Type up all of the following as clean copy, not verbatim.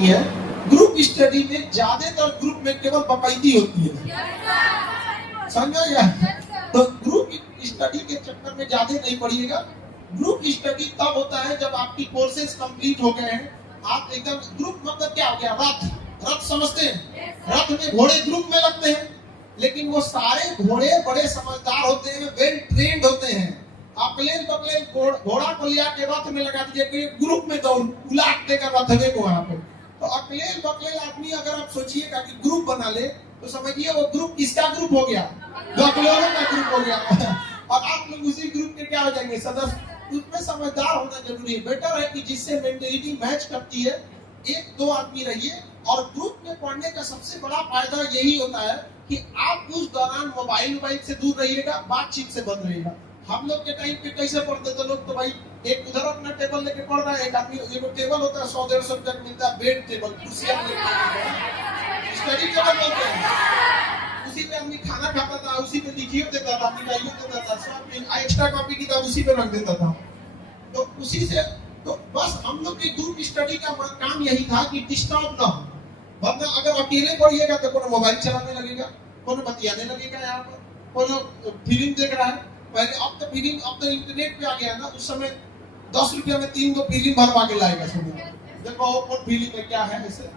होती है, group study में ज्यादातर ग्रुप में केवल बकैती होती है। समझा गया? तो ग्रुप स्टडी के चक्कर में ज्यादा नहीं पड़िएगा। ग्रुप स्टडी तब होता है जब आपकी कोर्सेज कंप्लीट हो गए हैं, आप एकदम ग्रुप मतलब क्या हो गया, रथ समझते हैं? रथ में घोड़े ग्रुप में लगते हैं, लेकिन वो सारे घोड़े बड़े समझदार होते हैं, वेल ट्रेन्ड होते हैं। अकलेल बकलेल घोड़ा को लिया के रथ में लगा दीजिए, ग्रुप में दौड़ उलाट देगा रथवे को वहां पे। तो अकलेल बकलेल आदमी अगर आप सोचिएगा कि ग्रुप बना ले, तो समझिए वो ग्रुप किसका ग्रुप हो गया, बकलोलों का ग्रुप हो गया। और आप लोग उसी ग्रुप के क्या हो जाएंगे, सदस्य। उसमें समझदार होना जरूरी है। बेटर है कि जिससे मेंटेलिटी मैच करती है, एक दो आदमी रहिए। और ग्रुप में पढ़ने का सबसे बड़ा फायदा यही होता है कि आप उस दौरान मोबाइल से दूर रहिएगा, बातचीत से बंद रहिएगा। हम लोग के टाइम पे कैसे पढ़ते थे लोग, तो भाई एक उधर अपना टेबल लेके पढ़ रहा है, एक आदमी, एक टेबल होता है 100-150 रुपया का मिलता है, बेड टेबल, कुर्सियां स्टडी टेबल बोलते हैं। उसी पे आदमी खाना खाता था, उसी पे लिखियो देता था, मिठाइयों देता था, सब एक्स्ट्रा कॉपी किताब उसी पे रख देता था। तो उसी से तो बस हम लोग के ग्रुप स्टडी का काम यही था कि डिस्टर्ब ना हो। वरना अगर अकेले पढ़िएगा तो कोनो मोबाइल चलाने लगेगा, कोनो बतियाने लगेगा, यहाँ पर कोनो फिल्म देख रहा है। पहले अब तो फिल्म, अब तो इंटरनेट पे आ गया ना, उस समय 10 रुपया में 3 गो फिल्म भरवा के लाएगा सब। देखो कौन फिल्म में क्या है ऐसे।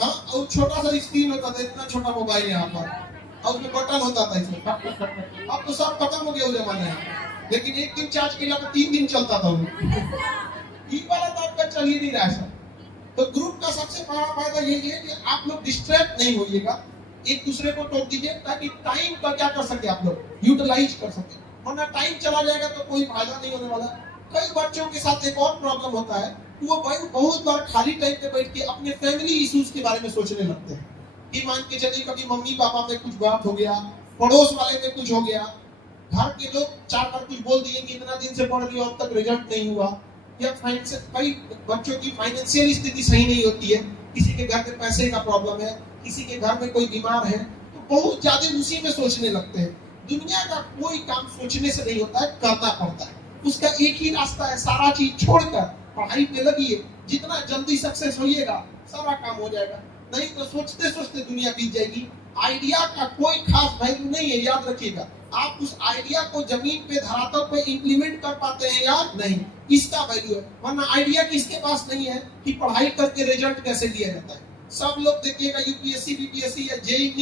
हाँ, और छोटा सा स्क्रीन होता था, इतना छोटा मोबाइल यहाँ पर, और उसमें बटन होता था इसमें। अब तो सब खत्म हो गया जमाने में, लेकिन एक दिन चार्ज किया तो 3 दिन चलता था। ये वाला तो आपका चल ही नहीं रहा है। तो ग्रुप का सबसे बड़ा फायदा यही है कि आप लोग डिस्ट्रैक्ट नहीं होइएगा, एक दूसरे को टोक दीजिए, ताकि टाइम का क्या कर सके आप लोग, यूटिलाइज कर सके। वरना टाइम चला जाएगा तो कोई फायदा नहीं होने वाला। कई बच्चों के साथ एक और प्रॉब्लम होता है, वो बहुत बार खाली टाइम पे बैठ के अपने फैमिली इश्यूज के बारे में सोचने लगते हैं। कि मान के चलिए कभी मम्मी पापा में कुछ बात हो गया, पड़ोस वाले में कुछ हो गया, घर के लोग 4 बार कुछ बोल दिए कि इतना दिन से पढ़ रही हो अब तक रिजल्ट नहीं हुआ, या कई बच्चों की फाइनेंशियल स्थिति सही नहीं होती है, किसी के घर में पैसे का प्रॉब्लम है, किसी के घर में कोई बीमार है, तो बहुत ज्यादा उसी में सोचने लगते हैं। दुनिया का कोई काम सोचने से नहीं होता है, करना पड़ता है। उसका एक ही रास्ता है, सारा चीज छोड़कर पढ़ाई पे लगिए। जितना जल्दी सक्सेस होइएगा सारा काम हो जाएगा, नहीं तो सोचते सोचते दुनिया बीत जाएगी। आइडिया का कोई खास वैल्यू नहीं है, याद रखिएगा। आप उस आइडिया को जमीन पे धरातल पे इंप्लीमेंट कर पाते हैं या नहीं, इसका वैल्यू है। वरना आइडिया किसके पास नहीं है कि पढ़ाई करके रिजल्ट कैसे लिया जाता है। सब लोग देखिएगा यूपीएससी बीपीएससी या जेई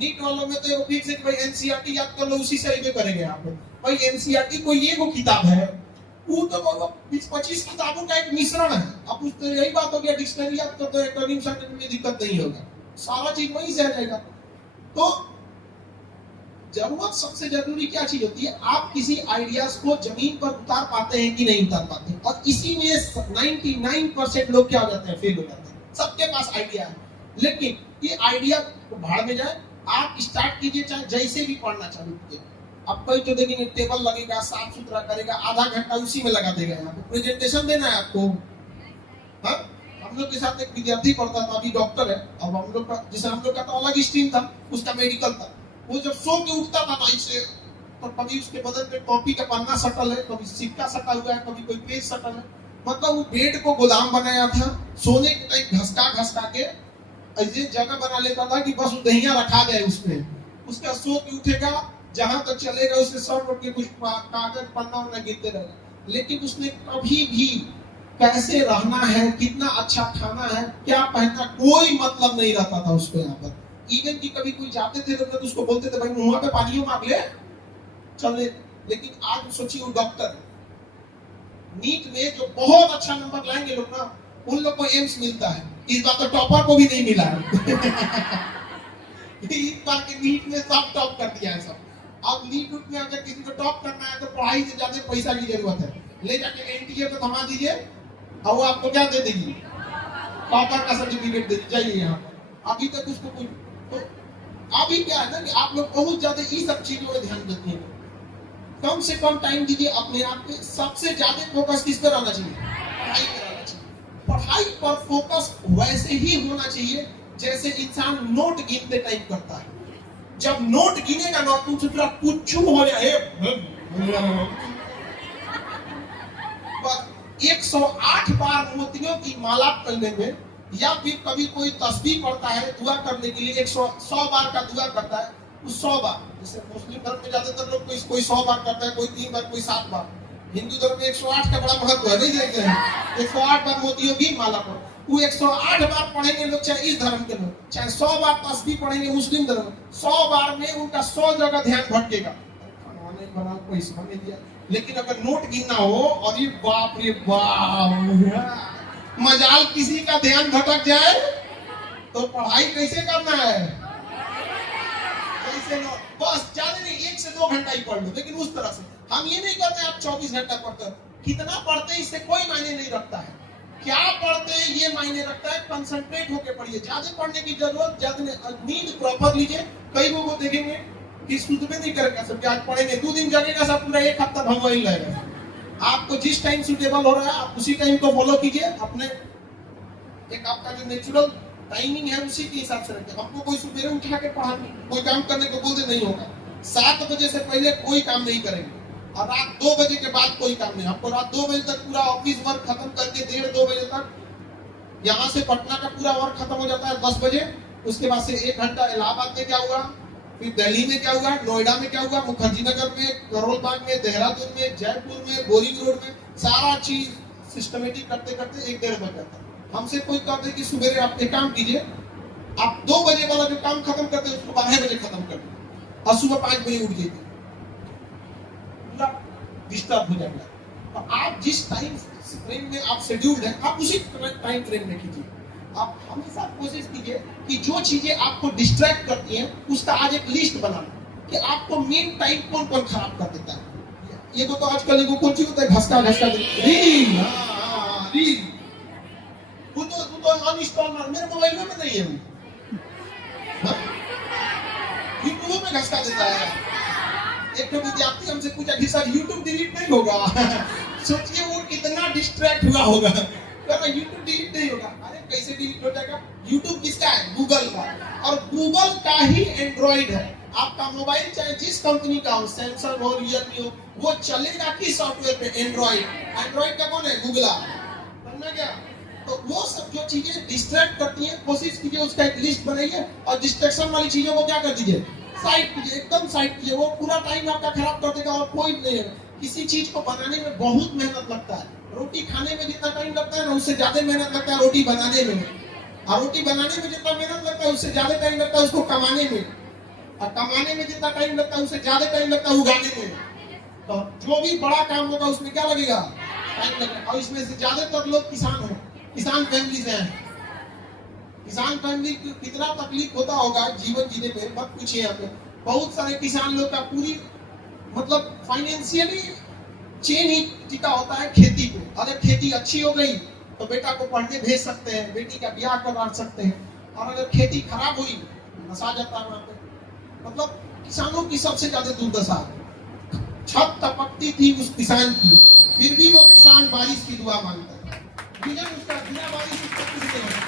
नीट वालों में तो फिक्स है कि भाई एनसीईआरटी याद कर लो, उसी से आगे करेंगे आप। भाई एनसीईआरटी कोई ये वो किताब है, वो तो 20-25 किताबों का एक मिश्रण है। अब उस तो यही बात हो गया, डिक्शनरी याद कर दो, एक्रोनिम सर्टिफिकेट में दिक्कत नहीं होगा, सारा चीज वहीं से आ जाएगा। तो जरूरत सबसे जरूरी क्या चीज होती है, आप किसी आइडियाज को जमीन पर उतार पाते हैं कि नहीं उतार पाते। और इसी में 99% लोग क्या हो जाते हैं, फेल हो जाते हैं। सबके पास आइडिया है, लेकिन ये आइडिया भाड़ में जाए। आप स्टार्ट कीजिए, चाहे जैसे भी पढ़ना चालू कीजिए। अब कोई तो देखेंगे टेबल लगेगा, साफ सुथरा करेगा, आधा घंटा उसी में लगा देगा। यहाँ पे प्रेजेंटेशन देना है आपको। हाँ, हम लोग के साथ एक विद्यार्थी पढ़ता था, अभी डॉक्टर है। अब हम लोग का, जैसे हम लोग का तो अलग स्ट्रीम था, उसका मेडिकल था। वो जब सो के उठता था ना इससे, तो कभी उसके बदन में कॉपी का पन्ना सटल है, कभी सिक्का सटा हुआ है, कभी कोई पेज सटल है। मतलब वो बेड को गोदाम बनाया था, सोने के टाइम घसका के ऐसे जगह बना लेता था कि बस दहिया रखा जाए उसमें। उसका सो के उठेगा, जहां तक चलेगा उसके सर उठ के कुछ कागज पन्ना उन्ना गिरते रहेगा। लेकिन उसने कभी भी कैसे रहना है, कितना अच्छा खाना है, क्या पहनना, कोई मतलब नहीं रहता था उसको। यहाँ पर इवन की कभी कोई जाते थे तो उसको बोलते थे भाई मुंह पे पानी मांग ले चल। लेकिन आज सोचिए वो डॉक्टर नीट में जो बहुत अच्छा नंबर लाएंगे लोग ना, उन लोग को एम्स मिलता है। इस बार तो टॉपर को भी नहीं मिला है। इस बार के नीट में सब टॉप कर दिया है सब। अब नीट में अगर किसी को टॉप करना है तो पढ़ाई से ज्यादा पैसा की जरूरत है। ले जाके एनटीए को थमा दीजिए और वो आपको क्या दे देगी, टॉपर का सर्टिफिकेट दे दीजिए। यहाँ पर अभी तक उसको कुछ, तो अभी क्या है ना कि आप लोग बहुत ज्यादा इस सब चीजों में ध्यान देते हैं। कम से कम टाइम दीजिए अपने आप पे। सबसे ज्यादा फोकस किस पर रहना चाहिए, पढ़ाई पर रहना चाहिए। पढ़ाई पर फोकस वैसे ही होना चाहिए जैसे इंसान नोट गिनते टाइम करता है। जब नोट गिनेगा ना तो उसका कुछ हो जाए, 108 बार मोतियों की माला करने में, या फिर कभी कोई तस्बीह पढ़ता है दुआ करने के लिए 100 बार का दुआ करता है, उस 100 बार, जैसे मुस्लिम धर्म में ज्यादातर लोग कोई 100 बार करता है, कोई 3 बार, कोई 7 बार। हिंदू धर्म में 108 का बड़ा महत्व है, नहीं देखते हैं 108 बार मोतियों की माला पढ़ो, वो 108 बार पढ़ेंगे लोग, चाहे इस धर्म के लोग, चाहे 100 बार तस्बीह पढ़ेंगे मुस्लिम धर्म, 100 बार में उनका 100 जगह ध्यान भटकेगा, खाना नहीं बना, पैसा नहीं दिया। लेकिन अगर नोट गिनना हो, अरे बाप रे बाप, मजाल किसी का ध्यान भटक जाए तो पढ़ाई कैसे करना है, कैसे नो, बस ज्यादा नहीं 1 से 2 घंटा ही पढ़ लो, लेकिन उस तरह से। हम ये नहीं करते आप 24 घंटा पढ़ते हो, कितना पढ़ते हैं इससे कोई मायने नहीं रखता है, क्या पढ़ते हैं ये मायने रखता है। कंसंट्रेट होकर पढ़िए, ज्यादा पढ़ने की जरूरत, ज्यादा नींद प्रॉपर लीजिए। कई लोगों को देखेंगे कि सुध में नहीं करेगा, सब आज पढ़ेंगे 2 दिन जगेगा, सब पूरा 1 हफ्ता भंगवा ही लगेगा। आपको जिस टाइम सुटेबल हो रहा है आप उसी टाइम को फॉलो कीजिए, अपने एक आपका जो नेचुरल टाइमिंग है उसी के हिसाब से रखिए। हमको कोई सुबह उठा के पढ़ा, कोई काम करने को बोलते नहीं होगा। 7 बजे से पहले कोई काम नहीं करेंगे, और रात 2 बजे के बाद कोई काम नहीं। आपको रात 2 बजे तक पूरा ऑफिस वर्क खत्म करके 1:30-2 बजे तक, यहाँ से पटना का पूरा वर्क खत्म हो जाता है 10 बजे। उसके बाद से 1 घंटा इलाहाबाद में क्या हुआ, फिर दिल्ली में क्या हुआ, नोएडा में क्या हुआ, मुखर्जी नगर में, करोल बाग में, देहरादून में, जयपुर में, बोरिंग रोड में, सारा चीज सिस्टमेटिक करते करते 1-1:30 बज जाता है। हमसे कोई कहते कि सुबह आप एक काम कीजिए, आप 2 बजे वाला जो काम खत्म करते हैं उसको 12 बजे खत्म कर दो, और सुबह 5 बजे उठ जाइए, पूरा डिस्टर्ब हो जाएगा। तो आप जिस टाइम फ्रेम में आप शेड्यूल्ड है, आप उसी टाइम फ्रेम में कीजिए। आप हमेशा कोशिश कीजिए कि जो चीजें आपको डिस्ट्रैक्ट करती हैं उसका आज एक लिस्ट बनाना, कि आपको मेन टाइम कौन कौन खराब कर देता है। ये तो आजकल एगो कौन चीज होता है, घसका रील, रील, वो तो अनइंस्टॉल मार, मेरे मोबाइल में नहीं है, यूट्यूब में घसका देता है। एक तो विद्यार्थी हमसे पूछा कि सर यूट्यूब डिलीट नहीं होगा सोचिए वो कितना डिस्ट्रैक्ट हुआ होगा, यूट्यूब डिलीट नहीं होगा। अरे कैसे डिलीट हो जाएगा, यूट्यूब किसका है, गूगल का, और गूगल का ही एंड्रॉइड है। आपका मोबाइल चाहे जिस कंपनी का हो, सैमसंग हो, रियलमी हो, वो चलेगा किस सॉफ्टवेयर पे, एंड्रॉइड। एंड्रॉइड का कौन है, गूगल, समझना क्या। तो वो सब जो चीजें डिस्ट्रैक्ट करती हैं, कोशिश कीजिए उसका एक लिस्ट बनाइए, और डिस्ट्रैक्शन वाली चीजों को क्या कर दीजिए, साइड कीजिए, एकदम साइड कीजिए। वो पूरा टाइम आपका खराब कर देगा, और कोई नहीं है। किसी चीज को बनाने में बहुत मेहनत लगता है, रोटी खाने में जितना टाइम लगता है ना, उससे ज्यादा मेहनत लगता है रोटी बनाने में, और रोटी बनाने में जितना मेहनत लगता है उससे ज्यादा टाइम लगता है उसको कमाने में, और कमाने में जितना टाइम लगता है उससे ज्यादा टाइम लगता है उगाने में। तो जो भी बड़ा काम होगा उसमें क्या लगेगा, टाइम लगेगा। और इसमें से ज्यादातर लोग किसान हैं, किसान फैमिली से हैं। किसान फैमिली को कितना तकलीफ होता होगा जीवन जीने में, मत पूछिए। यहाँ पे बहुत सारे किसान लोग का पूरी मतलब फाइनेंशियली चेन ही टिका होता है खेती पे। अगर खेती अच्छी हो गई तो बेटा को पढ़ने भेज सकते हैं, बेटी का ब्याह करवा सकते हैं, और अगर खेती खराब हुई नशा जाता है वहां पे। मतलब किसानों की सबसे ज्यादा दुर्दशा, छत टपकती थी उस किसान की, फिर भी वो किसान बारिश की दुआ मांगता है, उसका बिना बारिश उसका कुछ नहीं होता।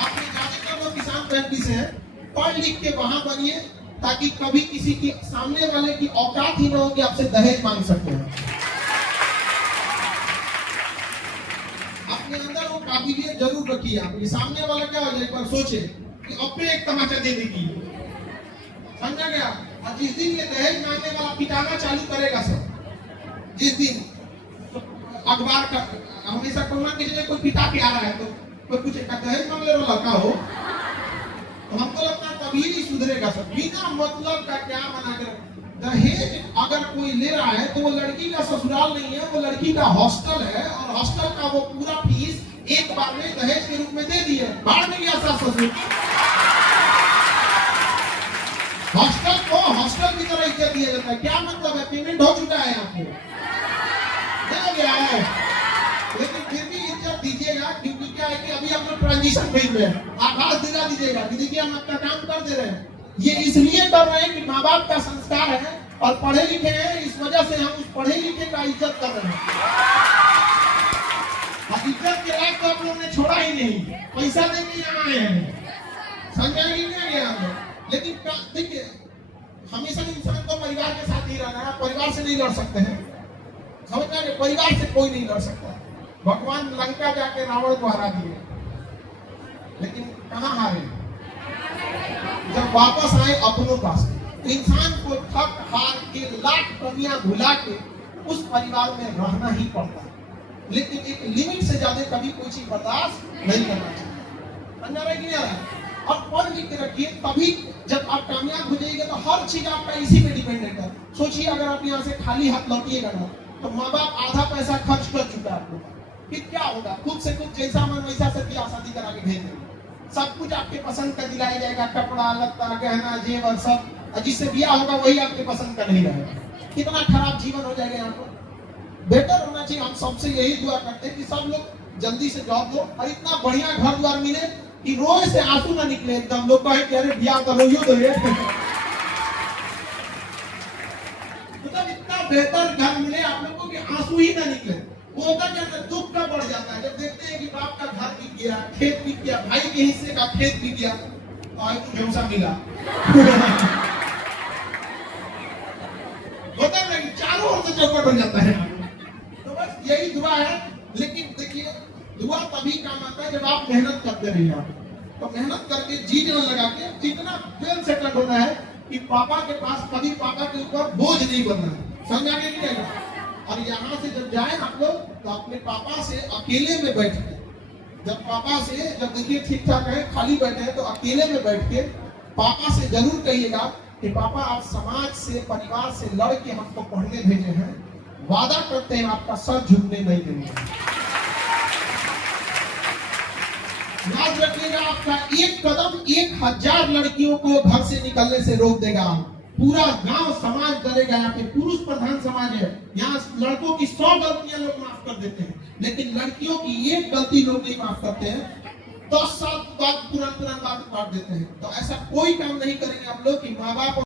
आपने ज्यादातर लोग किसान फैमिली से हैं, पढ़ लिख के वहां बनिए ताकि कभी किसी की सामने वाले की औकात ही न हो कि आपसे दहेज मांग सकते हैं। अपने अंदर वो काबिलियत जरूर रखिए। आप सामने वाला क्या हो जाए एक बार सोचे कि अपने एक तमाचा दे देगी, समझा गया। और जिस दिन ये दहेज मांगने वाला पिटाना चालू करेगा सब, जिस दिन अखबार का हमेशा कोई पिता के आ रहा है तो कोई कुछ दहेज मांगने वाला लड़का हो, तो हमको लगता है तभी ही सुधरेगा सब। बिना मतलब का क्या बना कर दहेज अगर कोई ले रहा है तो वो लड़की का ससुराल नहीं है, वो लड़की का हॉस्टल है, और हॉस्टल का वो पूरा फीस एक बार में दहेज के रूप में दे दिए, बाहर में गया सास ससुर। हॉस्टल को हॉस्टल की तरह इज्जत दिया जाता है। क्या मतलब है, पेमेंट हो चुका है आपको, हो गया है, लेकिन फिर भी इज्जत दीजिएगा, क्योंकि क्या है कि अभी हम लोग ट्रांजिशन फेज में हैं। आभास दिला दीजिएगा कि देखिए हम अपना काम कर दे रहे हैं। ये इसलिए कर रहे हैं कि माँ बाप का संस्कार है और पढ़े लिखे हैं, इस वजह से हम उस पढ़े लिखे का इज्जत कर रहे हैं। इज्जत के लायक तो आप लोगों ने छोड़ा ही नहीं, पैसा देके यहाँ आए हैं, समझा ही नहीं गया। लेकिन देखिए हमेशा इंसान को परिवार के साथ ही रहना है, परिवार से नहीं लड़ सकते हैं। समझ में आ गया? परिवार से कोई नहीं लड़ सकता। भगवान लंका जाके रावण को हरा दिए, लेकिन कहाँ हारे? जब वापस आए अपनों पास। तो इंसान को थक हार के लाख कमियां भुला के उस परिवार में रहना ही पड़ता है, लेकिन एक लिमिट से ज्यादा कभी कोई चीज बर्दाश्त नहीं करना चाहिए। समझ रहा है कि नहीं आ रहा है? और पढ़ लिख के रखिए, तभी जब आप कामयाब हो जाइएगा तो हर चीज आपका इसी पे डिपेंडेंट है। सोचिए अगर आप यहाँ से खाली हाथ लौटिएगा ना, तो माँ बाप आधा पैसा खर्च कर चुका है आपको, फिर क्या होगा? खुद से खुद जैसा मन वैसा से ब्याह शादी करा के भेज देंगे। सब कुछ आपके पसंद का दिलाया जाएगा, कपड़ा लत्ता गहना जेवर सब, जिससे ब्याह होगा वही आपके पसंद का नहीं रहेगा। कितना खराब जीवन हो जाएगा यहाँ पर। बेटर होना चाहिए, हम सबसे यही दुआ करते हैं कि सब लोग जल्दी से जॉब दो और इतना बढ़िया घर द्वार मिले कि रोए से आंसू ना निकले। एकदम लोग कहे कि अरे ब्याह करो यो तो मतलब इतना बेहतर घर मिले आप लोगों के आंसू ही ना निकले। वो होता क्या है, दुख का बढ़ जाता है जब देखते हैं कि बाप का घर बिक गया, खेत बिक गया, भाई के हिस्से का खेत बिक गया, तो आज तुझे उसा मिला होता नहीं, चारों ओर से चौपट बन जाता है। तो बस यही दुआ है। लेकिन देखिए दुआ तभी काम आता है जब आप मेहनत करते रहिए। तो मेहनत करके जी जान लगा के जितना वेल सेटल होना है कि पापा के पास कभी पापा के ऊपर बोझ नहीं बनना है। समझा के नहीं आएगा? और यहाँ से जब जाए आप लोग तो अपने पापा से अकेले में बैठ के, जब पापा से जब देखिए ठीक ठाक है खाली बैठे हैं तो अकेले में बैठ के पापा से जरूर कहिएगा कि पापा आप समाज से परिवार से लड़ के हमको पढ़ने भेजे हैं, वादा करते हैं आपका सर झुकने नहीं देंगे। याद रखिएगा आपका एक कदम 1000 लड़कियों को घर से निकलने से रोक देगा। पूरा गांव समाज डरेगा। यहाँ पे पुरुष प्रधान समाज है, यहाँ लड़कों की 100 गलतियां लोग माफ कर देते हैं, लेकिन लड़कियों की एक गलती लोग नहीं माफ करते हैं। 10 साल बाद तुरंत बात काट देते हैं। तो ऐसा कोई काम नहीं करेंगे आप लोग कि माँ बाप